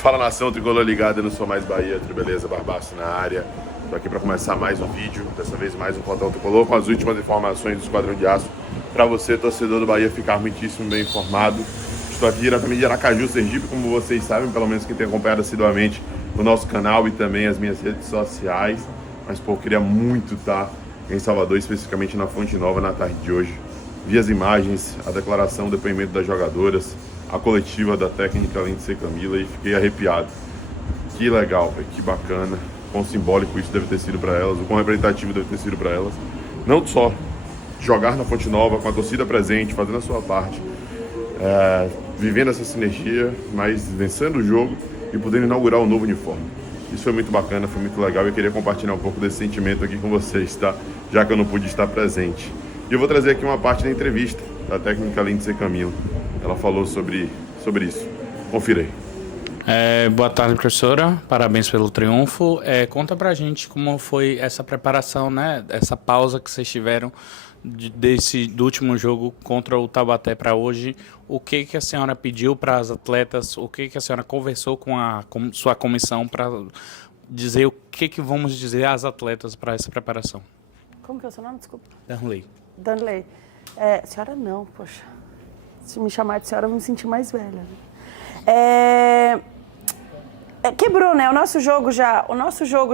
Fala nação tricolor ligada no Sou Mais Bahia, Tribeleza Barbaço na área. Estou aqui para começar mais um vídeo, dessa vez mais um Portal Tricolor com as últimas informações do Esquadrão de Aço para você, torcedor do Bahia, ficar muitíssimo bem informado. Estou aqui diretamente de Aracaju, Sergipe, como vocês sabem, pelo menos quem tem acompanhado assiduamente o nosso canal e também as minhas redes sociais. Mas, pô, eu queria muito estar em Salvador, especificamente na Fonte Nova, na tarde de hoje. Vi as imagens, a declaração, o depoimento das jogadoras, a coletiva da técnica Lindsay Camila e fiquei arrepiado. Que legal, véio, que bacana, quão simbólico isso deve ter sido para elas, o quão representativo deve ter sido para elas. Não só jogar na Fonte Nova, com a torcida presente, fazendo a sua parte, vivendo essa sinergia, mas vencendo o jogo e podendo inaugurar um novo uniforme. Isso foi muito bacana, foi muito legal e eu queria compartilhar um pouco desse sentimento aqui com vocês, tá? Já que eu não pude estar presente. E eu vou trazer aqui uma parte da entrevista da técnica Lindsay Camila. Ela falou sobre isso. Confira aí. Boa tarde, professora. Parabéns pelo triunfo. Conta pra gente como foi essa preparação, né? Essa pausa que vocês tiveram do último jogo contra o Taubaté para hoje. O que a senhora pediu para as atletas? O que a senhora conversou com sua comissão para dizer o que vamos dizer às atletas para essa preparação? Como que é o seu nome? Desculpa. Danley. Senhora não, poxa. Se me chamar de senhora, eu me senti mais velha. Quebrou, né? O nosso jogo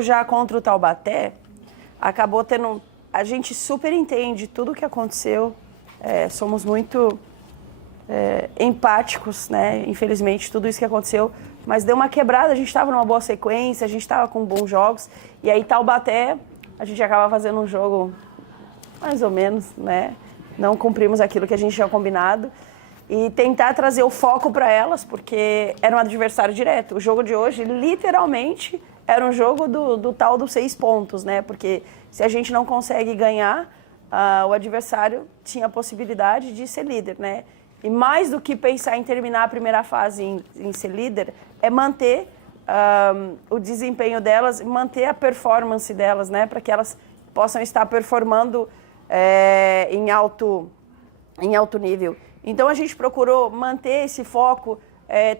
já contra o Taubaté acabou tendo... A gente super entende tudo o que aconteceu. Somos muito empáticos, né? Infelizmente, tudo isso que aconteceu. Mas deu uma quebrada, a gente estava numa boa sequência, a gente estava com bons jogos. E aí, Taubaté, a gente acaba fazendo um jogo mais ou menos, né? Não cumprimos aquilo que a gente tinha combinado. E tentar trazer o foco para elas, porque era um adversário direto. O jogo de hoje, literalmente, era um jogo do tal dos 6 pontos, né? Porque se a gente não consegue ganhar, o adversário tinha a possibilidade de ser líder, né? E mais do que pensar em terminar a primeira fase em ser líder, é manter o desempenho delas, manter a performance delas, né? Para que elas possam estar performando em alto nível. Então, a gente procurou manter esse foco,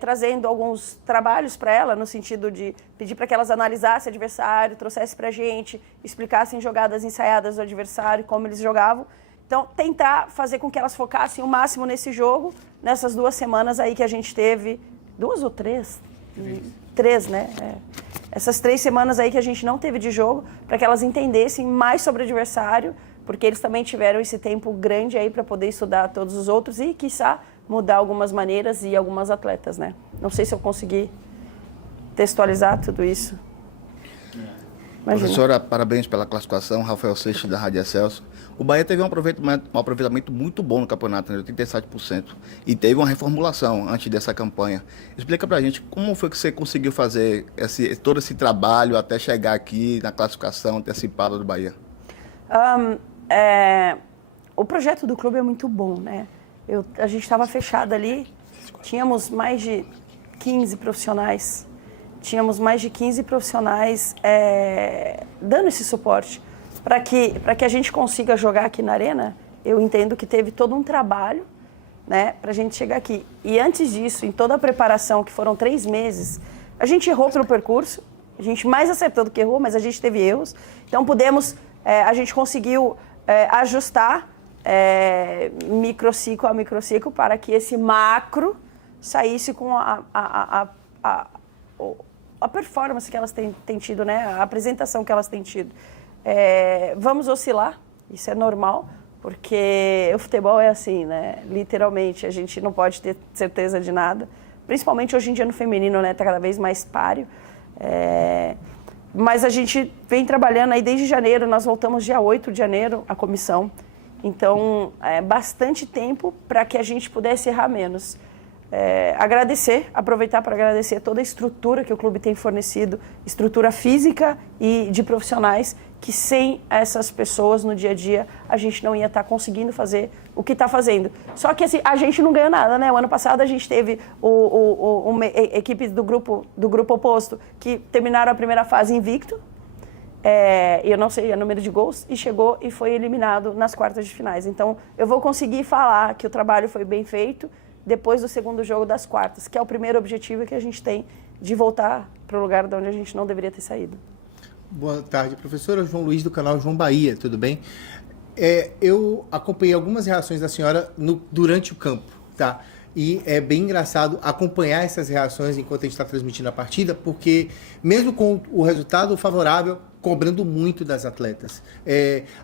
trazendo alguns trabalhos para ela, no sentido de pedir para que elas analisassem o adversário, trouxessem para a gente, explicassem jogadas ensaiadas do adversário, como eles jogavam. Então, tentar fazer com que elas focassem o máximo nesse jogo, nessas 2 semanas aí que a gente teve, 2 ou 3? 3, né? Essas 3 semanas aí que a gente não teve de jogo, para que elas entendessem mais sobre o adversário, porque eles também tiveram esse tempo grande aí para poder estudar todos os outros e, quiçá, mudar algumas maneiras e algumas atletas, né? Não sei se eu consegui textualizar tudo isso. Imagina. Professora, parabéns pela classificação. Rafael Seixas, da Rádio Excelsior. O Bahia teve um aproveitamento muito bom no campeonato, né, 87%. E teve uma reformulação antes dessa campanha. Explica pra gente como foi que você conseguiu fazer todo esse trabalho até chegar aqui na classificação antecipada do Bahia? O projeto do clube é muito bom, né? A gente estava fechado ali, tínhamos mais de 15 profissionais. Dando esse suporte para que a gente consiga jogar aqui na Arena. Eu entendo que teve todo um trabalho, né, para a gente chegar aqui. E antes disso, em toda a preparação, que foram 3 meses, a gente errou pelo percurso, a gente mais acertou do que errou, mas a gente teve erros. Então a gente conseguiu ajustar microciclo a microciclo para que esse macro saísse com a performance que elas têm tido, né? A apresentação que elas têm tido. Vamos oscilar, isso é normal, porque o futebol é assim, né? Literalmente, a gente não pode ter certeza de nada, principalmente hoje em dia no feminino, né? Está cada vez mais páreo. Mas a gente vem trabalhando aí desde janeiro, nós voltamos dia 8 de janeiro, a comissão. Então, bastante tempo para que a gente pudesse errar menos. Aproveitar para agradecer toda a estrutura que o clube tem fornecido, estrutura física e de profissionais, que sem essas pessoas no dia a dia a gente não ia estar conseguindo fazer o que está fazendo. Só que assim, a gente não ganhou nada, né? O ano passado a gente teve uma equipe do grupo oposto que terminaram a primeira fase invicto, eu não sei o número de gols, e chegou e foi eliminado nas quartas de finais. Então, eu vou conseguir falar que o trabalho foi bem feito depois do segundo jogo das quartas, que é o primeiro objetivo que a gente tem de voltar para o lugar de onde a gente não deveria ter saído. Boa tarde, professora. João Luiz, do canal João Bahia, tudo bem? Eu acompanhei algumas reações da senhora durante o campo, tá? E é bem engraçado acompanhar essas reações enquanto a gente está transmitindo a partida, porque mesmo com o resultado favorável, cobrando muito das atletas.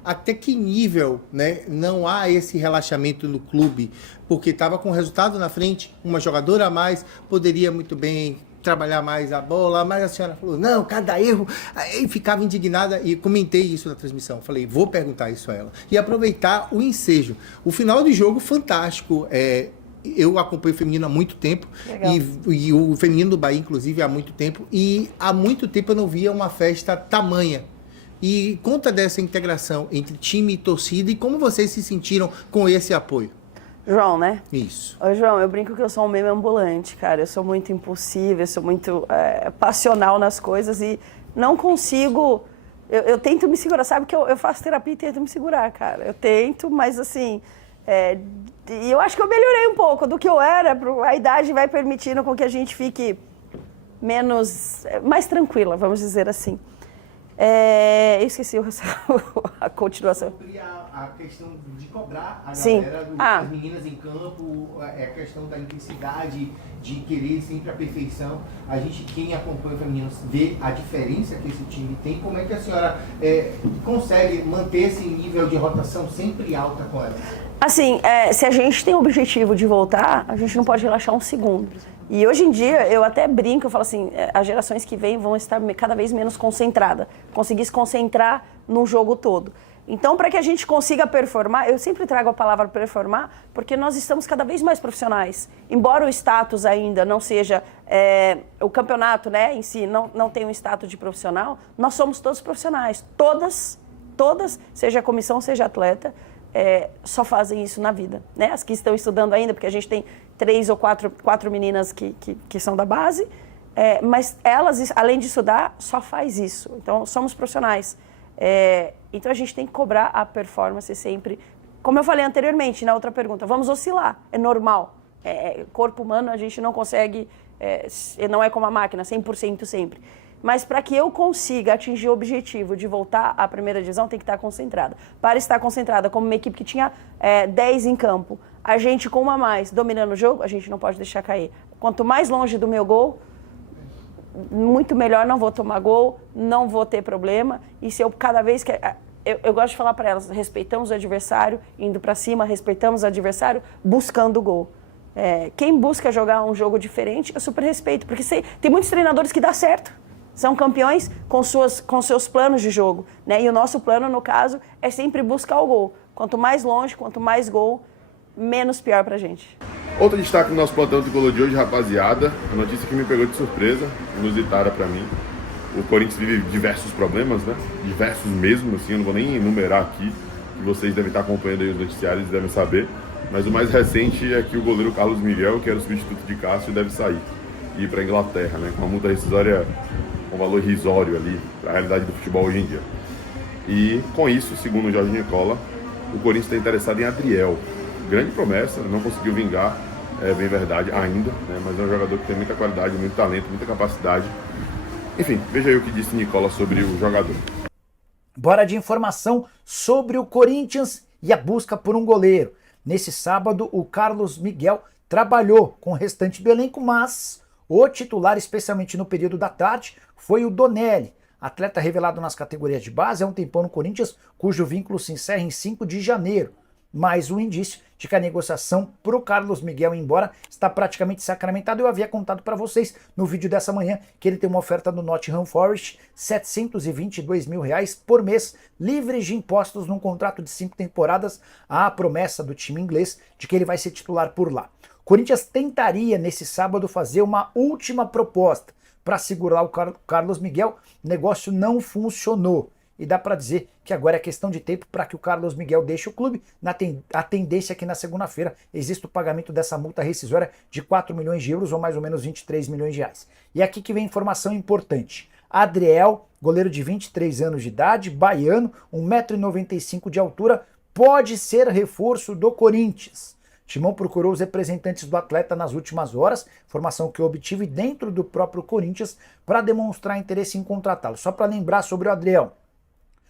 Até que nível, né, não há esse relaxamento no clube? Porque estava com o resultado na frente, uma jogadora a mais poderia muito bem trabalhar mais a bola, mas a senhora falou, não, cada erro, aí ficava indignada e comentei isso na transmissão, falei, vou perguntar isso a ela, e aproveitar o ensejo. O final do jogo, fantástico, eu acompanho o feminino há muito tempo, e o feminino do Bahia, inclusive, há muito tempo, e há muito tempo eu não via uma festa tamanha. E conta dessa integração entre time e torcida, e como vocês se sentiram com esse apoio? João, né? Isso. Ô, João, eu brinco que eu sou um meme ambulante, cara. Eu sou muito impulsiva, eu sou muito passional nas coisas e não consigo... Eu tento me segurar. Sabe que eu faço terapia e tento me segurar, cara. Eu tento, mas assim... E eu acho que eu melhorei um pouco do que eu era. A idade vai permitindo com que a gente fique mais tranquila, vamos dizer assim. Eu esqueci a continuação. Sobre a questão de cobrar a Sim. galera, as meninas em campo, a questão da intensidade, de querer sempre a perfeição. A gente, quem acompanha o feminino, vê a diferença que esse time tem. Como é que a senhora consegue manter esse nível de rotação sempre alta com ela? Assim, se a gente tem o objetivo de voltar, a gente não pode relaxar um segundo. E hoje em dia, eu até brinco, eu falo assim, as gerações que vêm vão estar cada vez menos concentradas, conseguir se concentrar no jogo todo. Então, para que a gente consiga performar, eu sempre trago a palavra performar, porque nós estamos cada vez mais profissionais. Embora o status ainda não seja, o campeonato, né, em si não tenha um status de profissional, nós somos todos profissionais. Todas, seja comissão, seja atleta, só fazem isso na vida, né? As que estão estudando ainda, porque a gente tem 3 ou 4 meninas que são da base, mas elas, além de estudar, só faz isso. Então, somos profissionais. Então, a gente tem que cobrar a performance sempre. Como eu falei anteriormente, na outra pergunta, vamos oscilar, é normal. Corpo humano, a gente não consegue, não é como a máquina, 100% sempre. Mas para que eu consiga atingir o objetivo de voltar à primeira divisão, tem que estar concentrada. Para estar concentrada como uma equipe que tinha 10 em campo, a gente com uma a mais dominando o jogo, a gente não pode deixar cair. Quanto mais longe do meu gol, muito melhor, não vou tomar gol, não vou ter problema. E se eu cada vez que... Eu gosto de falar para elas, respeitamos o adversário, indo para cima, respeitamos o adversário, buscando o gol. Quem busca jogar um jogo diferente, eu super respeito, porque tem muitos treinadores que dá certo. São campeões com seus planos de jogo, né? E o nosso plano, no caso, é sempre buscar o gol. Quanto mais longe, quanto mais gol, menos pior pra gente. Outro destaque do nosso plantão tricolor de hoje, rapaziada, a notícia que me pegou de surpresa, inusitada pra mim. O Corinthians vive diversos problemas, né? Diversos mesmo, assim, eu não vou nem enumerar aqui, que vocês devem estar acompanhando aí os noticiários e devem saber. Mas o mais recente é que o goleiro Carlos Miguel, que era o substituto de Cássio, deve sair e ir pra Inglaterra, né? Com uma multa rescisória, um valor irrisório ali, para a realidade do futebol hoje em dia. E com isso, segundo o Jorge Nicola, o Corinthians está interessado em Adriel. Grande promessa, não conseguiu vingar, bem verdade, ainda, né? Mas é um jogador que tem muita qualidade, muito talento, muita capacidade. Enfim, veja aí o que disse Nicola sobre o jogador. Bora de informação sobre o Corinthians e a busca por um goleiro. Nesse sábado, o Carlos Miguel trabalhou com o restante do elenco, mas o titular, especialmente no período da tarde, foi o Donelli, atleta revelado nas categorias de base há um tempão no Corinthians, cujo vínculo se encerra em 5 de janeiro. Mais um indício de que a negociação para o Carlos Miguel ir embora está praticamente sacramentada. Eu havia contado para vocês no vídeo dessa manhã que ele tem uma oferta do Nottingham Forest, R$722 mil por mês, livres de impostos, num contrato de 5 temporadas, a promessa do time inglês de que ele vai ser titular por lá. O Corinthians tentaria nesse sábado fazer uma última proposta para segurar o Carlos Miguel, o negócio não funcionou. E dá para dizer que agora é questão de tempo para que o Carlos Miguel deixe o clube. A tendência é que na segunda-feira exista o pagamento dessa multa rescisória de 4 milhões de euros, ou mais ou menos 23 milhões de reais. E aqui que vem informação importante. Adriel, goleiro de 23 anos de idade, baiano, 1,95 m de altura, pode ser reforço do Corinthians. Timão procurou os representantes do atleta nas últimas horas, informação que eu obtive dentro do próprio Corinthians, para demonstrar interesse em contratá-lo. Só para lembrar sobre o Adriel.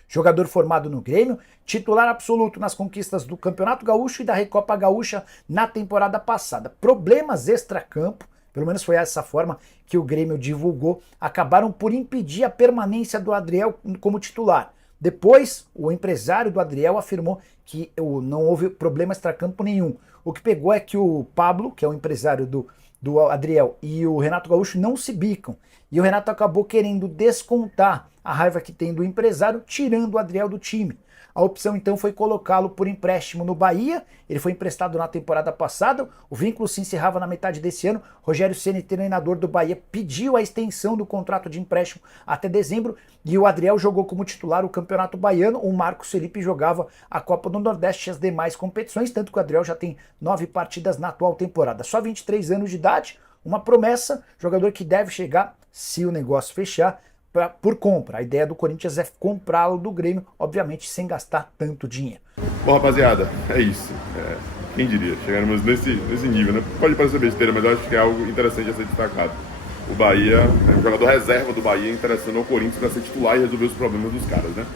Jogador formado no Grêmio, titular absoluto nas conquistas do Campeonato Gaúcho e da Recopa Gaúcha na temporada passada. Problemas extracampo, pelo menos foi essa forma que o Grêmio divulgou, acabaram por impedir a permanência do Adriel como titular. Depois, o empresário do Adriel afirmou que não houve problema extracampo nenhum. O que pegou é que o Pablo, que é o empresário do Adriel, e o Renato Gaúcho não se bicam. E o Renato acabou querendo descontar a raiva que tem do empresário, tirando o Adriel do time. A opção então foi colocá-lo por empréstimo no Bahia. Ele foi emprestado na temporada passada, o vínculo se encerrava na metade desse ano. Rogério Ceni, treinador do Bahia, pediu a extensão do contrato de empréstimo até dezembro e o Adriel jogou como titular o Campeonato Baiano. O Marcos Felipe jogava a Copa do Nordeste e as demais competições, tanto que o Adriel já tem 9 partidas na atual temporada. Só 23 anos de idade, uma promessa, jogador que deve chegar, se o negócio fechar, por compra. A ideia do Corinthians é comprá-lo do Grêmio, obviamente sem gastar tanto dinheiro. Bom, rapaziada, é isso. Quem diria? Chegarmos nesse nível, né? Pode parecer besteira, mas eu acho que é algo interessante a ser destacado. O Bahia, o jogador reserva do Bahia, interessando ao Corinthians para ser titular e resolver os problemas dos caras, né?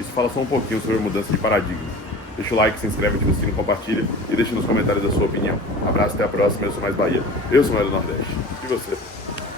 Isso fala só um pouquinho sobre a mudança de paradigma. Deixa o like, se inscreve, ativa o sininho, compartilha e deixa nos comentários a sua opinião. Abraço, até a próxima. Eu sou Mais Bahia. Eu sou Mais do Nordeste. E você?